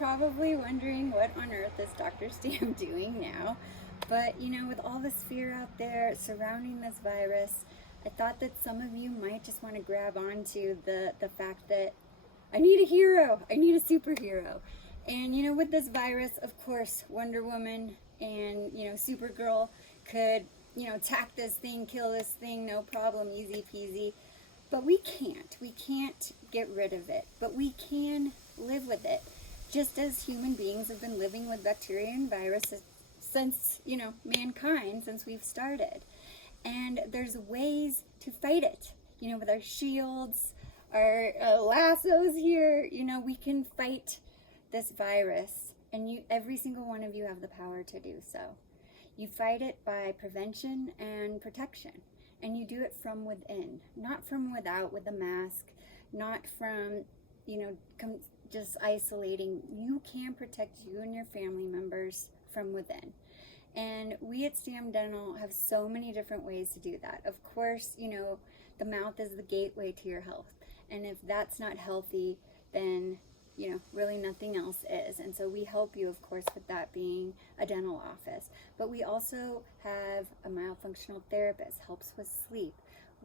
probably wondering what on earth is Dr. Stamm doing now. But, you know, with all this fear out there surrounding this virus, I thought that some of you might just want to grab onto the fact that I need a hero. I need a superhero. And, you know, with this virus, of course, Wonder Woman and, you know, Supergirl could, you know, attack this thing, kill this thing, no problem, easy peasy. But we can't. We can't get rid of it. But we can live with it. Just as human beings have been living with bacteria and viruses since, you know, mankind, since we've started. And there's ways to fight it. You know, with our shields, our lassos here, you know, we can fight this virus. And every single one of you have the power to do so. You fight it by prevention and protection. And you do it from within, not from without with a mask, not from, you know, just isolating. You can protect you and your family members from within. And we at Stamm Dental have so many different ways to do that. Of course, you know, the mouth is the gateway to your health. And if that's not healthy, then, you know, really nothing else is. And so we help you, of course, with that being a dental office. But we also have a myofunctional therapist, helps with sleep,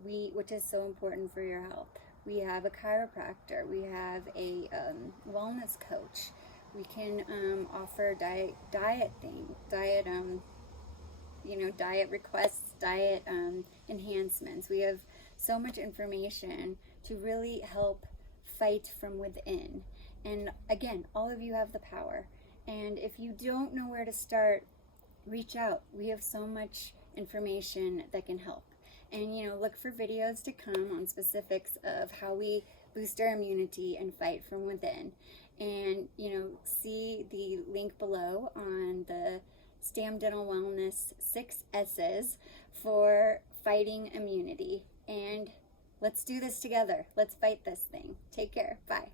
which is so important for your health. We have a chiropractor. We have a wellness coach. We can offer diet requests, diet enhancements. We have so much information to really help fight from within. And again, all of you have the power. And if you don't know where to start, reach out. We have so much information that can help. And, you know, look for videos to come on specifics of how we boost our immunity and fight from within. And, you know, see the link below on the Stamm Dental Wellness 6 S's for fighting immunity. And let's do this together. Let's fight this thing. Take care. Bye.